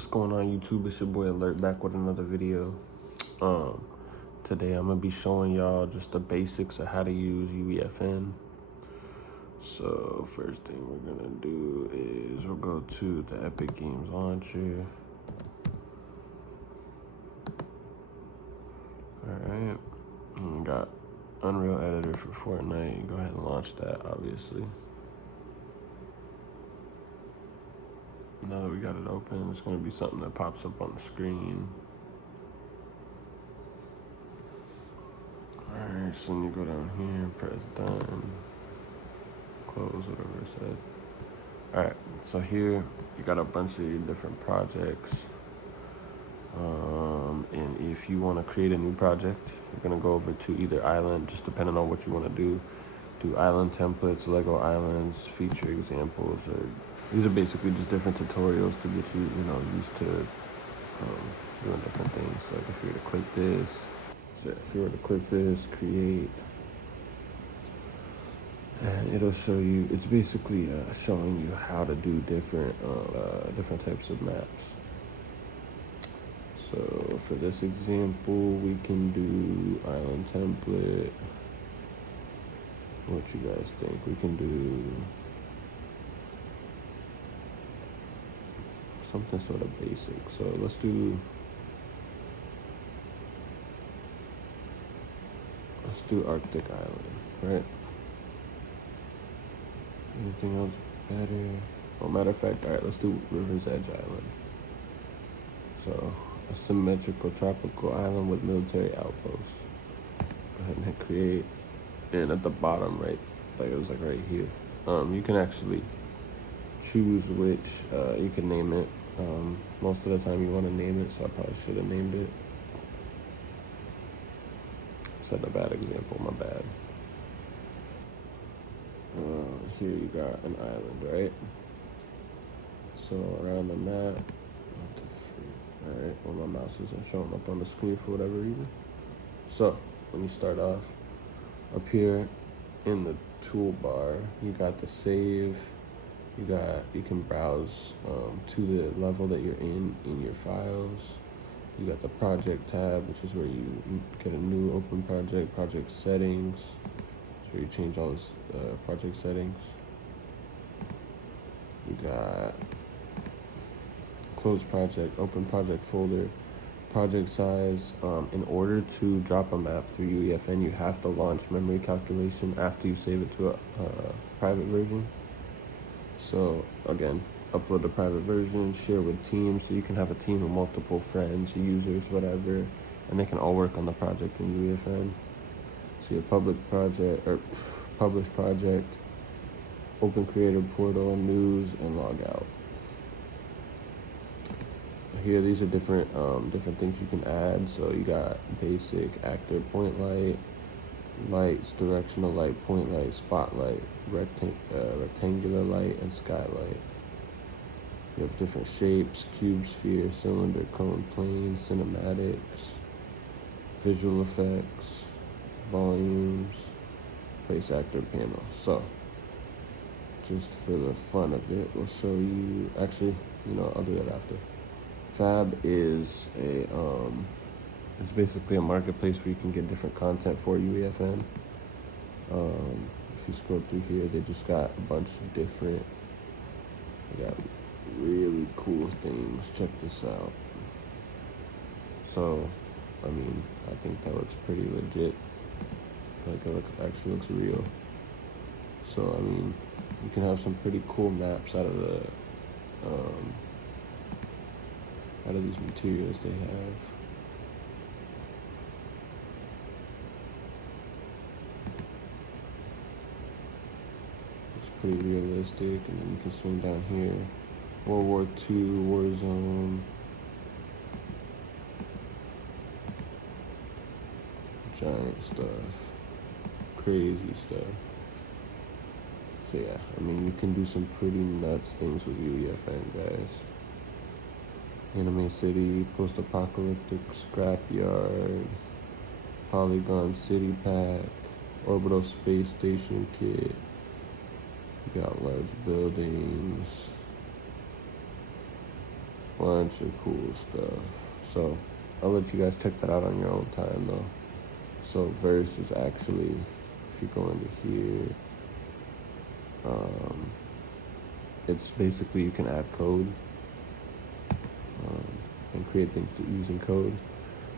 What's going on, YouTube? It's your boy Alert back with another video. Today I'm gonna be showing y'all just the basics of how to use Uefn. So first thing we're gonna do is we'll go to the Epic Games launcher. Alright, we got Unreal Editor for Fortnite. Go ahead and launch that, obviously. Now that we got it open, it's going to be something that pops up on the screen. Alright, so then you go down here, press done, close, whatever it said. Alright, so here you got a bunch of your different projects. And if you want to create a new project, you're going to go over to either island, just depending on what you want to do. Do island templates, Lego islands, feature examples, or these are basically just different tutorials to get you, used to doing different things. Like if you were to click this, create, and it'll show you. It's basically showing you how to do different types of maps. So for this example, we can do island template. What you guys think? We can do something sort of basic. So let's do Arctic Island, right? Anything else better? Oh, matter of fact, all right, let's do River's Edge Island. So a symmetrical tropical island with military outposts. Go ahead and hit create. And at the bottom, right, like it was like right here, you can actually choose which you can name it. Most of the time you want to name it, so I probably should have named it. Set a bad example, my bad. Here you got an island, right? So around the map, all right, well my mouse isn't showing up on the screen for whatever reason. So when you start off, up here in the toolbar, you got the save. You can browse to the level that you're in your files. You got the project tab, which is where you get a new open project settings. So you change all this project settings. You got close project, open project folder, project size. In order to drop a map through Uefn, you have to launch memory calculation after you save it to a private version. So again, upload the private version, share with teams, so you can have a team of multiple friends, users, whatever, and they can all work on the project in Uefn. So your public project or published project, open creator portal, news, and log out. Here, these are different things you can add. So you got basic, actor, point light, lights, directional light, point light, spotlight, rectangular light, and skylight. You have different shapes: cube, sphere, cylinder, cone, plane, cinematics, visual effects, volumes, place actor panel. So just for the fun of it, we'll show you. Actually, I'll do that after. Fab is it's basically a marketplace where you can get different content for Uefn. If you scroll through here, they just got a bunch of different, they got really cool things. Check this out. So, I think that looks pretty legit. Like it actually looks real. So, you can have some pretty cool maps out of these materials they have. It's pretty realistic, and then you can swing down here. World War II, Warzone. Giant stuff. Crazy stuff. So yeah, you can do some pretty nuts things with Uefn, guys. Anime City, Post-Apocalyptic Scrapyard, Polygon City Pack, Orbital Space Station Kit. You got large buildings. bunch of cool stuff. So I'll let you guys check that out on your own time though. So verse is actually, if you go into here, it's basically you can add code and create things using code.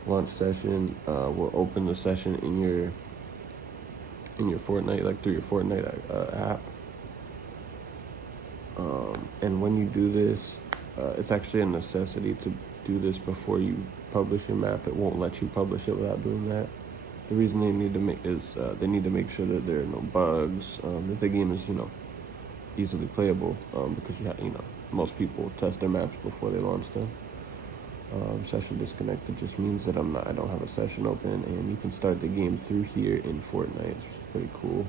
Launch session will open the session in your Fortnite, like through your Fortnite app. And when you do this, it's actually a necessity to do this before you publish your map. It won't let you publish it without doing that. The reason they need to they need to make sure that there are no bugs, that the game is easily playable, because most people test their maps before they launch them. Session disconnected just means that I don't have a session open, and you can start the game through here in Fortnite. It's pretty cool.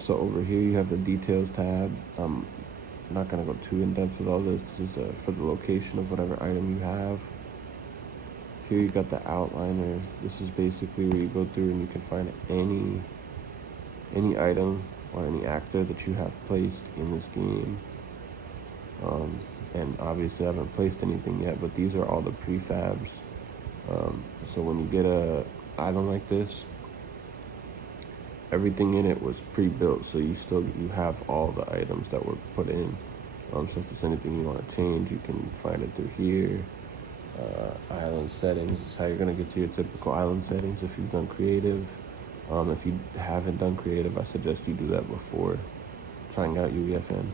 So over here you have the details tab. I'm not gonna go too in depth with all this. This is for the location of whatever item you have. Here you got the outliner. This is basically where you go through and you can find any item or any actor that you have placed in this game. And obviously I haven't placed anything yet, but these are all the prefabs. So when you get a item like this, everything in it was pre-built, so you have all the items that were put in. So if there's anything you want to change, you can find it through here. Island settings is how you're going to get to your typical island settings if you've done creative. If you haven't done creative, I suggest you do that before trying out Uefn.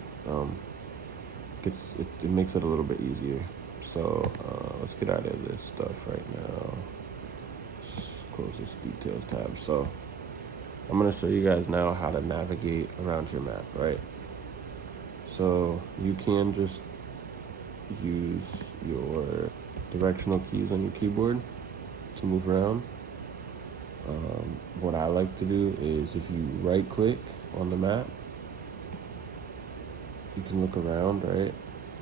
It makes it a little bit easier. So let's get out of this stuff right now. Let's close this details tab. So I'm going to show you guys now how to navigate around your map, right? So you can just use your directional keys on your keyboard to move around. What I like to do is if you right click on the map, you can look around, right?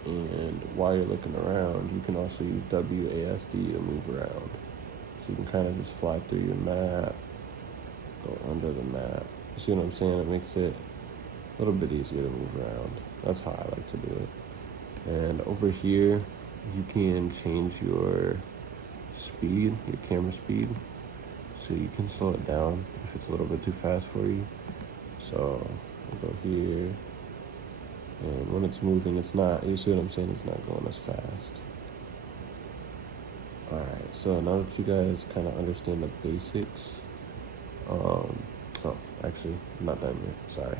And while you're looking around, you can also use WASD to move around. So you can kind of just fly through your map, go under the map. You see what I'm saying? It makes it a little bit easier to move around. That's how I like to do it. And over here, you can change your speed, your camera speed. So you can slow it down if it's a little bit too fast for you. So I'll go here. And when it's moving, it's not, you see what I'm saying? It's not going as fast. Alright, so now that you guys kind of understand the basics, actually, I'm not done yet, sorry.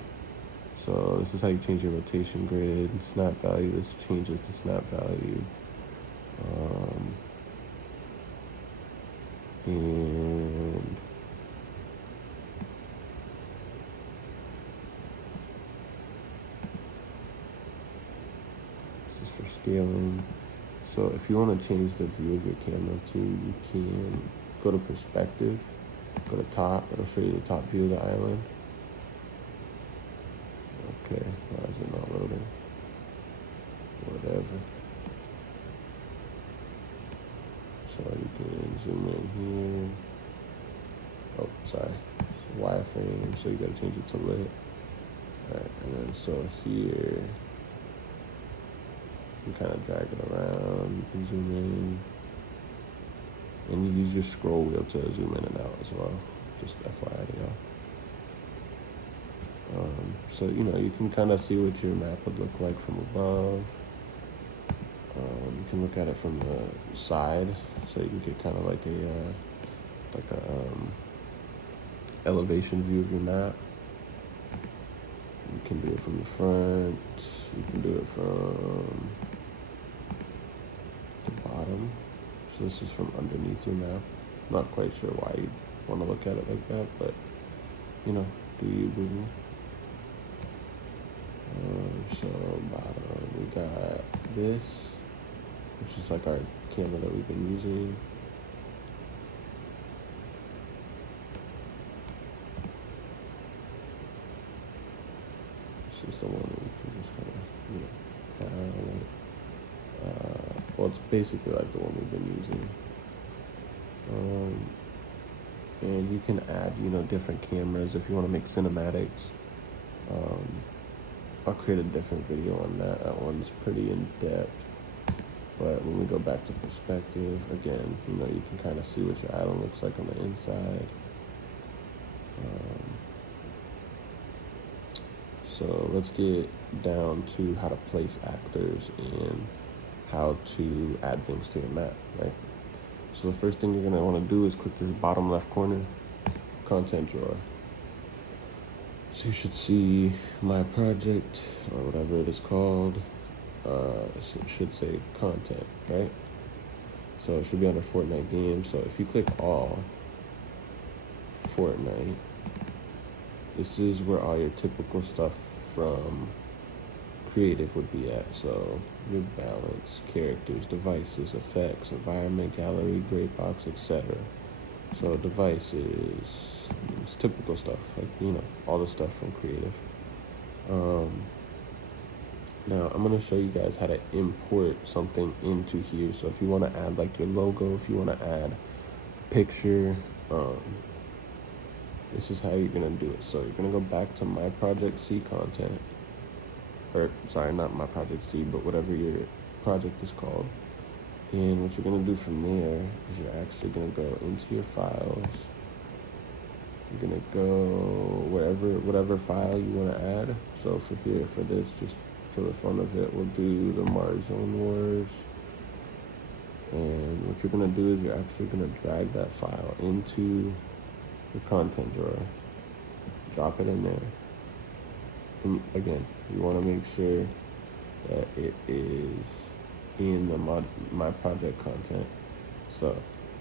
So this is how you change your rotation grid, snap value. This changes the snap value. And this is for scaling. So if you want to change the view of your camera too, you can go to perspective, go to top. It'll show you the top view of the island. Okay, why is it not loading? Whatever. So you can zoom in here. Oh, sorry. Wireframe, so you gotta change it to lit. Alright, and then so here, you kind of drag it around. You can zoom in. And you use your scroll wheel to zoom in and out as well. Just FYI, y'all. So, you can kind of see what your map would look like from above. You can look at it from the side, so you can get kind of like a elevation view of your map. You can do it from the front. You can do it from the bottom. So this is from underneath your map. Not quite sure why you'd want to look at it like that, but do you, boo-boo? So bottom, we got this, which is like our camera that we've been using. This is the one that we can just kind of, well, it's basically like the one we've been using. And you can add, different cameras if you want to make cinematics. I'll create a different video on that. That one's pretty in depth. But when we go back to perspective, again, you know, you can kind of see what your island looks like on the inside. So let's get down to how to place actors and how to add things to your map, right? So the first thing you're gonna wanna do is click this bottom left corner, content drawer. So you should see my project, or whatever it is called. So it should say content, right? So it should be under Fortnite games. So if you click all, Fortnite, this is where all your typical stuff from creative would be at. So your balance, characters, devices, effects, environment, gallery, gray box, etc. So devices, it's typical stuff, like, you know, all the stuff from creative. Now I'm gonna show you guys how to import something into here. So if you want to add like your logo, if you want to add a picture, this is how you're gonna do it. So you're gonna go back to my project C content, or sorry, not my project C, but whatever your project is called. And what you're gonna do from there is you're actually gonna go into your files. You're gonna go whatever file you want to add. So for here, for this, just for the fun of it, we'll do the Marzone Wars. And what you're gonna do is you're actually gonna drag that file into the content drawer, drop it in there. And again, you want to make sure that it is in the my project content. So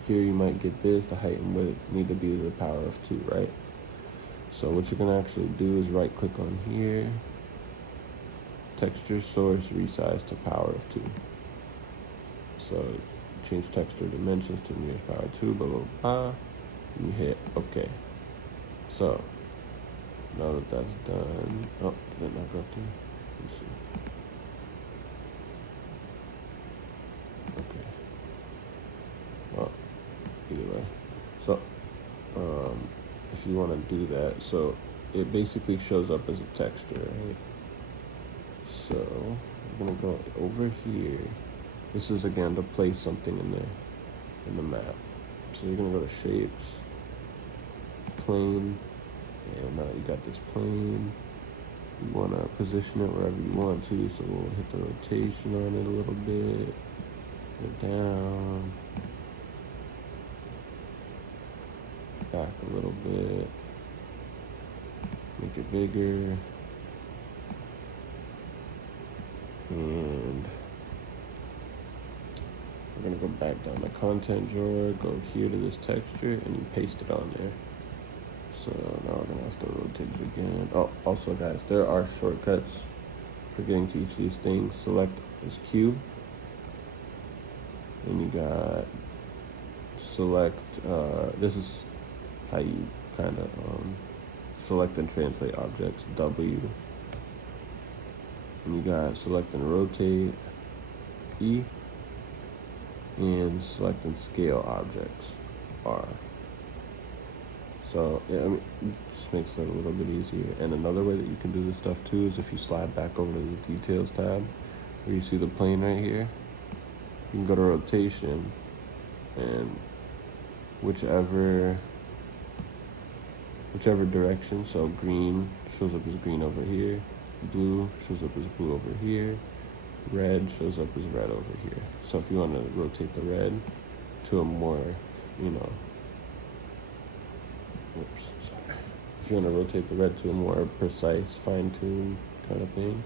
here you might get this, the height and width need to be the power of 2, right? So what you're gonna actually do is right click on here, texture source, resize to power of 2. So change texture dimensions to nearest power 2, blah, blah, blah. And you hit OK. So now that that's done, oh, did it not go through? Let's see. Okay. Well, either way. So, if you want to do that, so it basically shows up as a texture, right? So I'm gonna go over here. This is again to place something in there in the map. So you're gonna go to shapes, plane, and now you got this plane. You wanna position it wherever you want to, so we'll hit the rotation on it a little bit, go down, back a little bit, make it bigger, and we're gonna go back down the content drawer, go here to this texture, and you paste it on there. So now we're gonna have to rotate it again. Oh, also guys, there are shortcuts for getting to each of these things. Select this Q, and you got select, this is how you kind of select and translate objects, W. And you got select and rotate, E. And select and scale objects, R. So yeah, I mean, it just makes it a little bit easier. And another way that you can do this stuff too is if you slide back over to the details tab, where you see the plane right here, you can go to rotation, and whichever direction, so green shows up as green over here, blue shows up as blue over here, red shows up as red over here. So if you want to rotate the red to a more, you know, if you want to rotate the red to a more precise, fine-tuned kind of thing,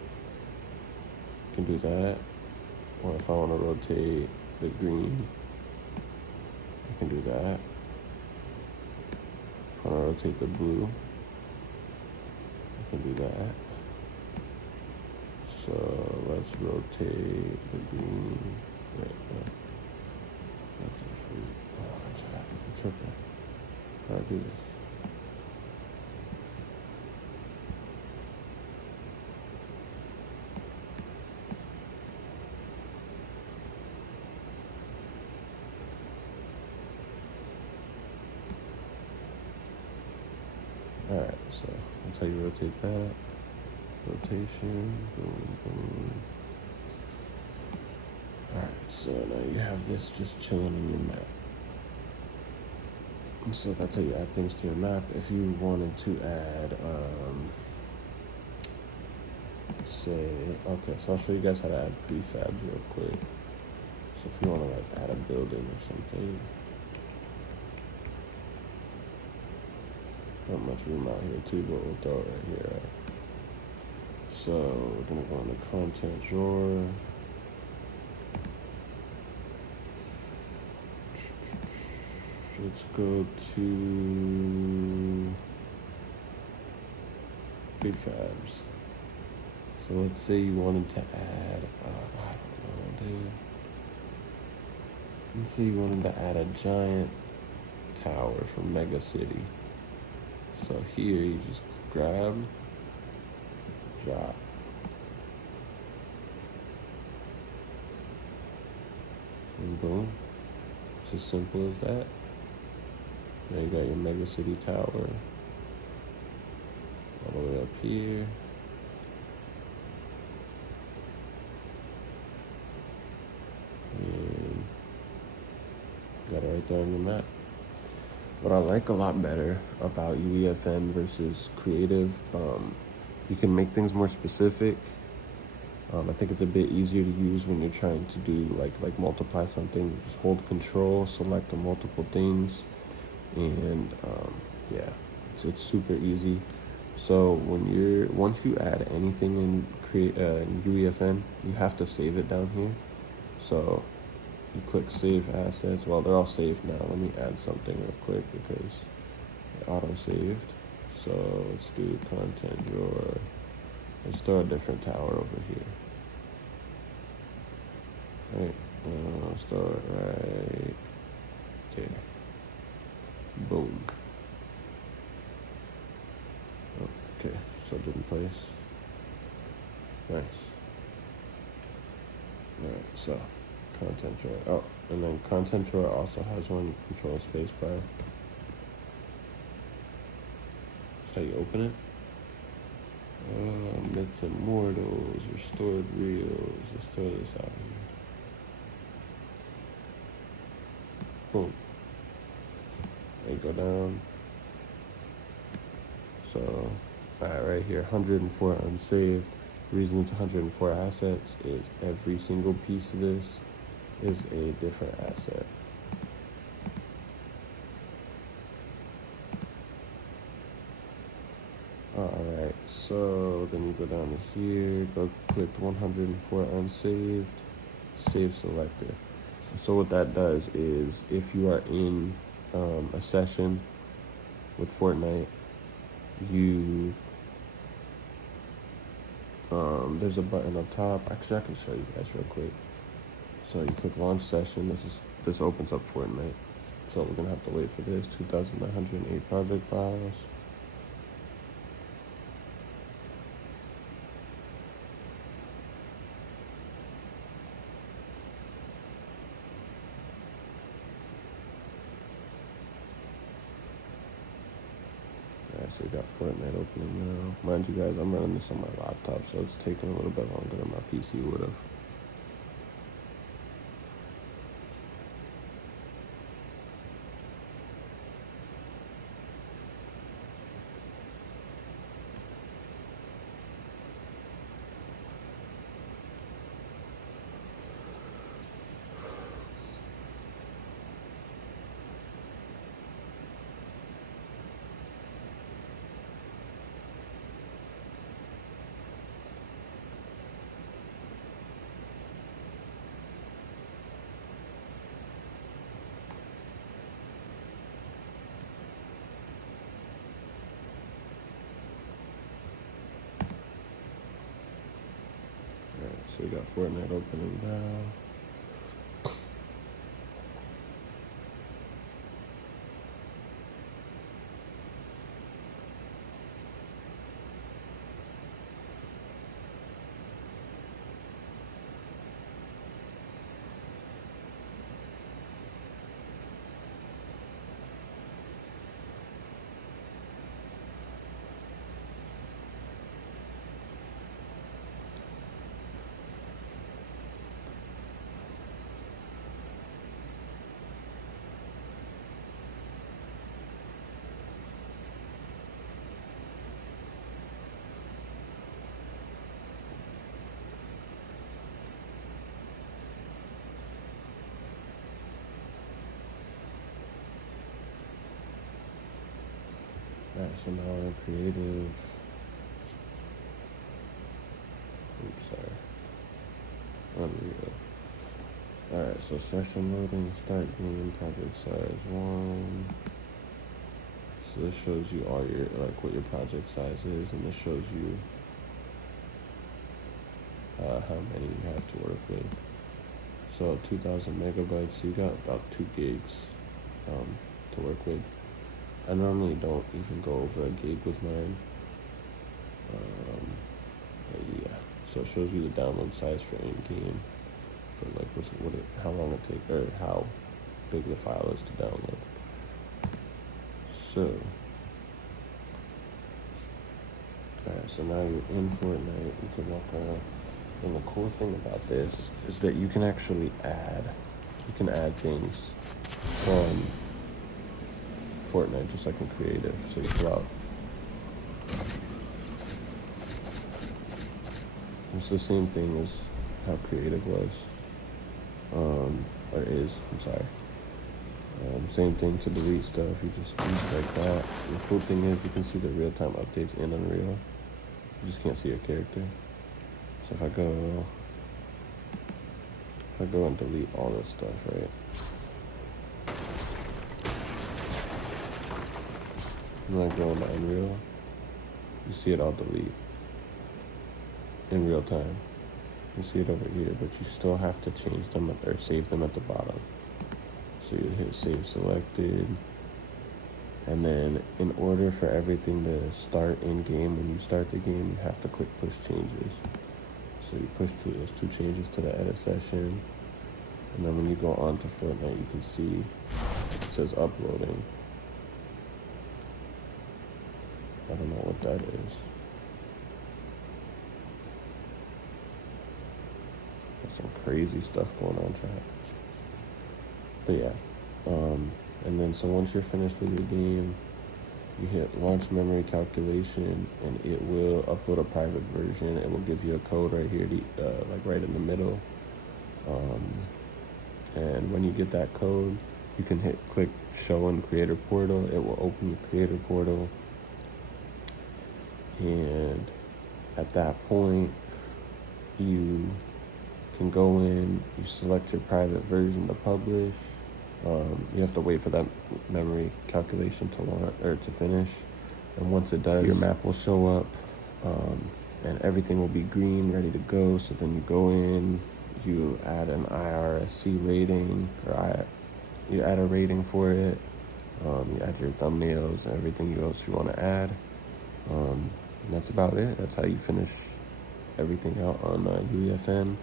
you can do that. Or if I want to rotate the green, I can do that. If I want to rotate the blue, I can do that. So let's rotate the green right now. It's okay. I'll do this. Alright, so that's how you rotate that. Rotation, boom, boom. Alright. So now you have this just chilling in your map. So that's how you add things to your map. If you wanted to add, say, okay, so I'll show you guys how to add prefabs real quick. So if you want to like add a building or something, not much room out here too, but we'll throw it right here. Right? So we're gonna go in the content drawer. Let's go to prefabs. So let's say you wanted to add, I don't know, dude. Let's say you wanted to add a giant tower from Mega City. So here you just grab, drop. And boom. It's as simple as that. Now you got your Mega City tower all the way up here. And got it right there on your map. What I like a lot better about Uefn versus Creative, you can make things more specific. I think it's a bit easier to use when you're trying to do like multiply something. Just hold Control, select the multiple things, and yeah, it's super easy. So once you add anything in Uefn, you have to save it down here. So you click Save Assets. Well, they're all saved now. Let me add something real quick because it auto-saved. So let's do content drawer. Let's throw a different tower over here. Right, let's throw it right there. Boom. Okay, so it didn't place. Nice. Alright, so content drawer. Oh, and then content drawer also has one, Control Spacebar. That's how you open it. Myths and Mortals, Restored Reels. Let's throw this out here. Boom. They go down. So, alright, right here, 104 unsaved. The reason it's 104 assets is every single piece of this is a different asset. Alright, so then you go down to here, go click 104 unsaved, save selector. So what that does is if you are in a session with Fortnite, there's a button up top. Actually, I can show you guys real quick. So you click launch session. This opens up Fortnite. So we're gonna have to wait for this. 2,908 project files. Alright, so we got Fortnite opening now. Mind you guys, I'm running this on my laptop, so it's taking a little bit longer than my PC would have. So we got Fortnite opening now. Alright, so now we're in creative. Oops, sorry. Unreal. Alright, so session loading, start game, project size 1. So this shows you all your, like, what your project size is, and this shows you how many you have to work with. So 2,000 megabytes, so you got about 2 gigs to work with. I normally don't even go over a gig with mine. But yeah, so it shows you the download size for in-game, for like how long it takes, or how big the file is to download. So, alright, so now you're in Fortnite, you can walk around. And the cool thing about this is that you can actually add things from Fortnite, just like in creative. So you go out. It's the same thing as how creative was, or is, I'm sorry. Same thing to delete stuff, you just use like that. And the cool thing is you can see the real-time updates in Unreal. You just can't see a character. So if I go and delete all this stuff, right? And I go into Unreal, you see it all delete in real time. You see it over here, but you still have to change them or save them at the bottom. So you hit save selected, and then in order for everything to start in game, when you start the game, you have to click push changes. So you push those 2 changes to the edit session, and then when you go on to Fortnite, you can see it says uploading. I don't know what that is. There's some crazy stuff going on, chat. But yeah, and then so once you're finished with your game, you hit launch memory calculation, and it will upload a private version. It will give you a code right here, like right in the middle. And when you get that code, you can click show in creator portal. It will open the creator portal, and at that point, you can go in, you select your private version to publish. You have to wait for that memory calculation to launch or to finish, and once it does, your map will show up, and everything will be green, ready to go. So then you go in, you add an IRSC rating, or you add a rating for it. You add your thumbnails and everything else you want to add. And that's about it. That's how you finish everything out on Uefn.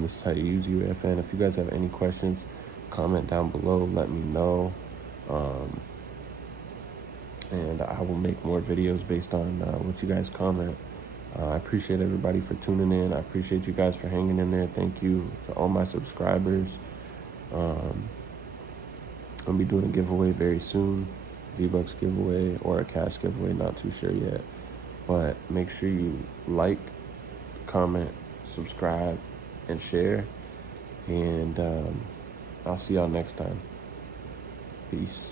This is how you use Uefn. If you guys have any questions, comment down below, let me know, and I will make more videos based on what you guys comment. I appreciate everybody for tuning in. I appreciate you guys for hanging in there. Thank you to all my subscribers. I'll be doing a giveaway very soon, V-Bucks giveaway or a cash giveaway, not too sure yet, but make sure you like, comment, subscribe, and share, and I'll see y'all next time. Peace.